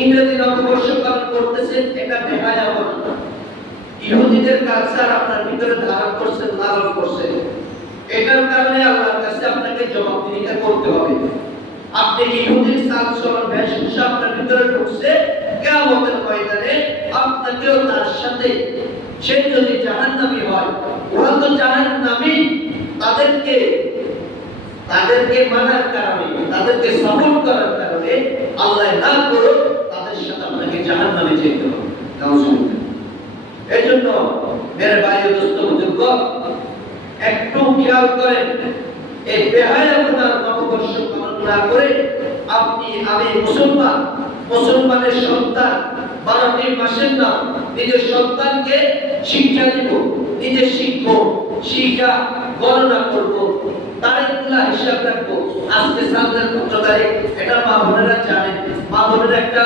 ইংরেজি নববর্ষ পালন করতেছেন, এটা বেহায়াপনা। ইহুদিদের কালচার আপনার ভিতরে ধারণ করছেন, লালন করছেন। এটার কারণে আল্লাহর কাছে আপনাকে জবাবদিহিতা করতে হবে। আপনি ইহুদির চালচলন বেশভূষা আপনার ভিতরে ঢুকছে, কিয়ামতের ময়দানে আপনাকেও তার সাথে, সে যদি জাহান্নামী হয়, ওরা তো জাহান্নামী, তাদেরকে মানার কারণে, তাদেরকে সাপোর্ট করার কারণে আল্লাহ না করুক তাদের সাথে আপনাকে জাহান্নামে যেতে হবে। নাউজুবিল্লাহ। এজন্য মেরে ভাই ও দোস্ত বুজুর্গ, একটু খেয়াল করেন, এই বেহায়াপনার নববর্ষ পালন না করে আমি মুসলমানের সন্তান, 12টি মাসের নাম, নিজের সন্তানকে শিক্ষা দিব, নিজে শিখবো, শিক্ষা গণনা করব, তারিখগুলা হিসাব রাখবো। আজকে চাঁদের 15 তারিখ, এটা মা বোনেরা জানেন। মা বোনেরা একটা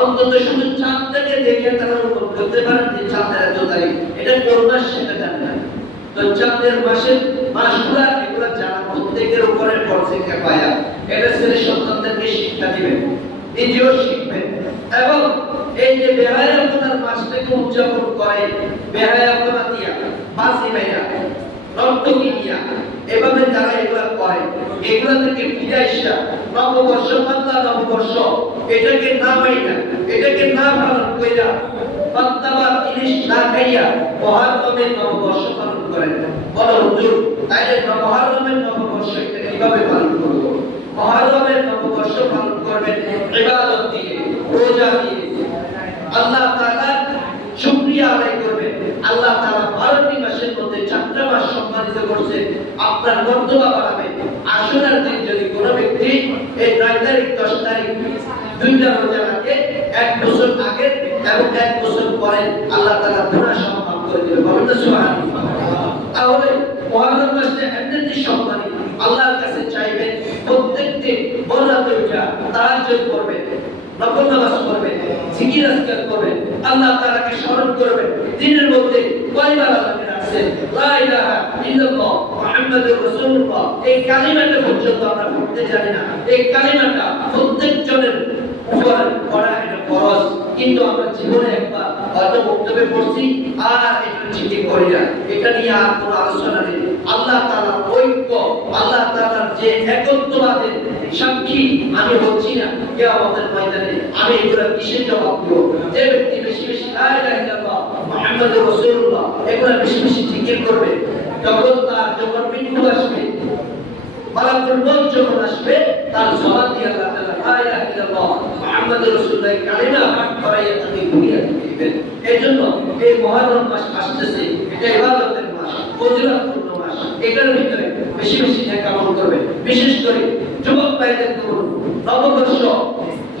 অন্তত শুধু চাঁদটাকে দেখে তারা অনুভব করতে পারেন যে চাঁদের 1 তারিখ, এটা কোন মাস সেটা জানে না। তো চাঁদের মাসগুলা এগুলা জানা প্রত্যেকের উপরে পড়ছে কিফায়া। এটা ছেলে সন্তানদেরকে শিক্ষা দিবেন, নিজেও শিখবেন। এবং এই যে বেহায়াপনার মাসটাকে উদযাপন করে, বেহায়াপনা দিয়া, বাসি ভাইয়া, নর্তকী দিয়া, এভাবে যারা এগুলা করে, এগুলা থেকে ফিরাইসা নববর্ষ, বাংলা নববর্ষ, এটাকে না মাইনা, এটাকে না পালন কইরা, পান্তাবাদ ইলিশ না খাইয়া মুহররমের নববর্ষ পালন করেন। বলো হুজুর, তাইলে মুহররমের নববর্ষ এটা কিভাবে পালন করব? মুহররমের নববর্ষ পালন করবেন ইবাদত দিয়ে, রোজা দিয়ে, আল্লাহ তাআলা শুকরিয়া আদায় করবেন। আল্লাহ তাআলা 12টি মাসের মধ্যে 4টা মাস সম্মানিত করেছেন, আপনার মর্তবা বাড়াবে। আশুরার দিন যদি কোনো ব্যক্তি এই 9 তারিখ 10 তারিখ 2টা রোজা রাখে, 1 বছর আগে এবং 1 বছর পরে আল্লাহ তাআলা গুনাহ মাফ করে দিবেন। বলেন না সুবহানাল্লাহ। তাহলে মুহররম মাসে এমনিতেই সম্মানিত, আল্লাহর কাছে চাইবেন, প্রত্যেকটি ভোর রাতে উঠা তাহাজ্জুদ করবেন, নফল নামাজ পড়বেন, জিকির আজকার করবেন, আল্লাহ তাআলাকে স্মরণ করবেন। দিনের মধ্যে কয়বার আল্লাহকে রাখছেন, লা ইলাহা ইল্লাল্লাহ মুহাম্মাদুর রাসূলুল্লাহ, এই কালিমাটা পর্যন্ত আমরা পড়তে জানি না। এই কালিমাটা প্রত্যেকজনের উপর পড়া এটা ফরজ, কিন্তু আমরা জীবনে একবার হয়তো বক্তব্যে পড়ছি আর এটা ঠিক করি না। এটা নিয়ে আর কোনো আলোচনা নেই। আল্লাহ তাআলার ঐক্য, আল্লাহ তাআলার যে একত্ববাদের সাক্ষী আমি হচ্ছি না, কিয়ামতের ময়দানে আমি এগুলা কিসের জবাব দেব? যে ব্যক্তি বেশি বেশি লা ইলাহা ইল্লাল্লাহ মুহাম্মাদুর রাসূলুল্লাহ এগুলা বেশি বেশি জিকির করবে, যখন মৃত্যু আসবে, মালাকুল মউত যখন আসবে, তার জবাব দিয়ে আল্লাহ তাআলা লা ইলাহা ইল্লাল্লাহ মুহাম্মাদুর রাসূলুল্লাহ কালিমা পাঠ করাইয়া তাকে দুনিয়া দিবেন। এজন্য এই মুহররম মাস আসতেছে, এটা ইবাদতের মাস, ফজিলতপূর্ণ মাস। এটার ভিতরে বেশি বেশি নেক আমল করবেন। বিশেষ করে যুবক ভাইদের করুন, নববর্ষ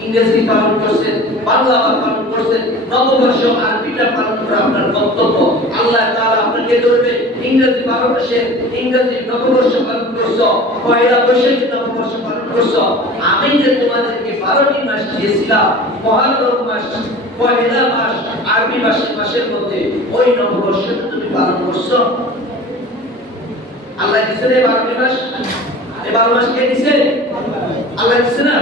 ইংরেজি পালন করছেন, বাংলা পালন করছেন, নববর্ষ আরবিটা পালন করা আপনার কর্তব্য। আল্লাহ তাআলা আপনাকে ধরবে, ইংরেজি 12 মাসে ইংরেজি নববর্ষ পালন করছো, পয়লা বৈশাখ নববর্ষ পালন করছো। আমি যে তোমাদেরকে 12টি মাস দিয়েছিলাম, মুহররম মাস পয়লা মাস, আরবি মাসের মধ্যে ওই নববর্ষটা তুমি পালন করছো। আল্লাহ দিয়েছে এই 12টি মাস, এই 12 মাস কে দিয়েছে? আল্লাহ দিয়েছে না?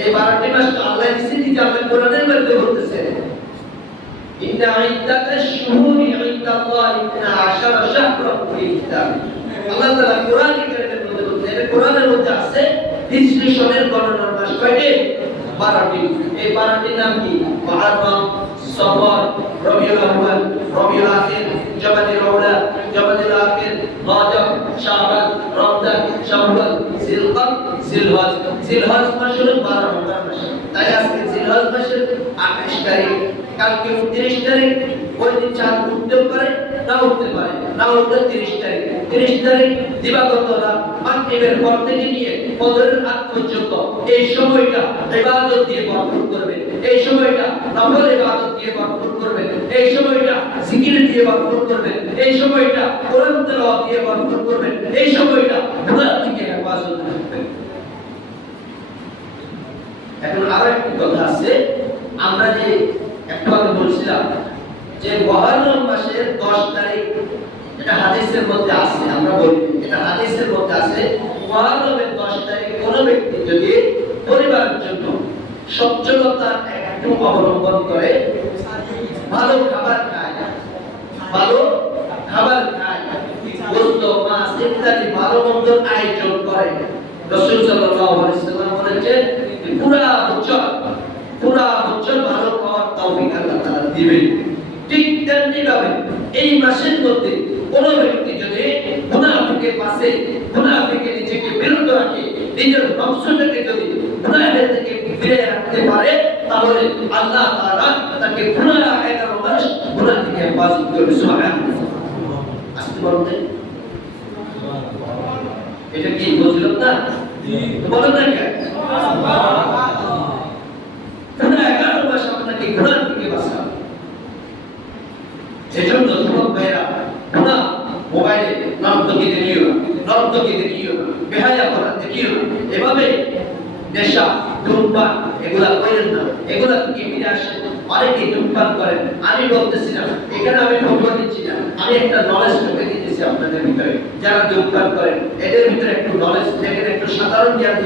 এই 12টি মাস তো আল্লাহ দিয়েছে, যে আল্লাহ কোরআনের মধ্যে বলতেছে ইন্না ইদ্দাতাশ শুহুরি ইনদাল্লাহি 12 শাহরান ফি কিতাব। আল্লাহ তাআলা কোরআনে কারীমের মধ্যে বলতেছে, এটা কোরআনের মধ্যে আছে, হিজরি সনের গণনার মাস কয়টি? 12টি। এই 12টির নাম কি? মুহররম, সফর, রবিউল আউয়াল, রবিউল আখির, জামাদুল আউলা, জামাদুল আখির, রজব, শাবান, রমজান, শাওয়াল, জিলকদ, জিলহজ। জিলহজ মাস হলো 12 নম্বর মাস। তাই আজকে জিলহজ মাসের 28 তারিখ, কালকে 29 তারিখ, ওই দিন চাঁদ উঠতেও পারে, না উঠতে পারে, না উঠতে 30 তারিখ। 30 তারিখ দিবাগত রাত মাগরিবের পর থেকে নিয়ে ফজরের আগ পর্যন্ত এই সময়টা ইবাদত দিয়ে ভরপুর করবেন, এই সময়টা নফল ইবাদত দিয়ে ভরপুর করবেন, এই সময়টা জিকির দিয়ে ভরপুর করবেন, এই সময়টা কোরআন তেলাওয়াত দিয়ে ভরপুর করবেন, এই সময়টা গুনাহ থেকে হেফাজত করবেন। এখন আরো একটা কথা আছে, আমরা যে একটু আগে বলছিলাম যে মুহররম মাসের 10 তারিখ, এটা হাদিসের মধ্যে আছে, আমরা বলি এটা হাদিসের মধ্যে আছে, মুহররমের 10 তারিখ কোন ব্যক্তি যদি পরিবারের জন্য সচ্ছলতার একটা একটু অবলম্বন করে, ভালো খাবার খায়, ভালো খাবার খায়, গোশত মাছ ইত্যাদি ভালো মন্দর আয়োজন করে। রাসূল সাল্লাল্লাহু আলাইহি সাল্লাম বলেছেন পুরা বছর ভালো খাওয়ার তৌফিক আল্লাহ তাআলা দিবেন। ঠিক তেমনিভাবে এই মাসের মধ্যে কোন ব্যক্তি যদি গুনাহ থেকে বাঁচে, গুনাহ থেকে নিজেকে বিরত রাখে, নিজের নফসটাকে যদি গুনাহের থেকে ফিরে রাখতে পারে, তাহলে আল্লাহ তাআলা তাকে পুরা 11 মাস গুনাহ থেকে হেফাজত করবে। সুবহানাল্লাহ। আসতে বলতেন এটা কি বুঝলেন না? বলেন না কেন? পুরা 11 মাস আপনাকে গুনাহ থেকে বাঁচাবে। সেজন্য যুবক ভাইরা, গুনাহ মোবাইলে নর্তকী দেখিও না, নর্তকী দেখিও না, বেহায়া করা দেখিও না, এভাবে নেশা ধূমপান এগুলা করেন না, এগুলা থেকে ফিরে আসেন। অনেকে ধূমপান করেন, আমি বলতেছি না, এখানে আমি ফতোয়া দিচ্ছি না, আমি একটা নলেজ ঢুকে দিতেছি আপনাদের ভিতরে। যারা ধূমপান করেন এদের ভিতরে একটু নলেজ দেখেন, একটু সাধারণ জ্ঞান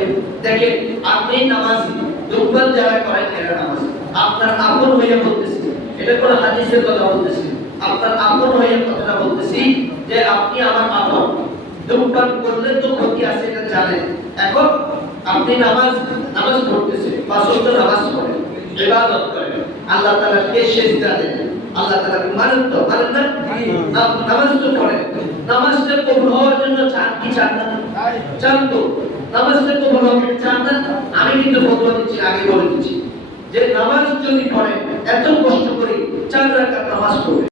দেখেন। আপনি নামাজি, ধূমপান যারা করেন এরা নামাজি, আপনার আপন হইয়া বলতেছি, এটা কোন হাদিসের কথা বলতেছি, আপনার আপন হইয়া কথাটা বলতেছি যে আপনি আমার আপন। ধূমপান করলে তো ক্ষতি আছে এটা জানেন। এখন আপনি নামাজ পড়তেছেন, 5 ওয়াক্ত নামাজ পড়েন, ইবাদত করেন, আল্লাহ তাআলাকে সিজদা দেন, আল্লাহ তাআলাকে মানেন তো, মানেন না? নামাজ তো পড়েন, নামাজটা কবুল হওয়ার জন্য চান কি চান না? চান তো। নামাজটা কবুল হবে চান না? আমি কিন্তু ফতোয়া দিচ্ছি, আগে বলে দিচ্ছি যে নামাজ যদি পড়েন, এত কষ্ট করে 4 রাকাত নামাজ পড়বেন।